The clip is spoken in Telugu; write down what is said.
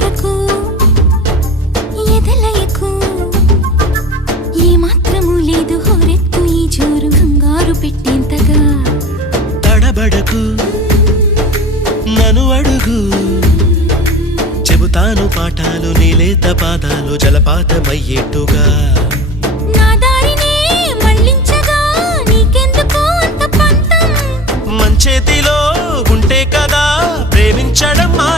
కొరకు ఎదలయకు ఏ మాత్రము లేదు హోరెత్తు ఈ జోరు కంగారు పెట్టేంతగా తడబడకు నన్ను అడుగు చెబుతాను పాఠాలు నీలేత పాదాలు జలపాతమయ్యేట్టుగా నా దారినే మళ్ళించగా నీకెందుకు అంత పంతం మంచేతిలో ఉంటే కదా ప్రేమించడం మాన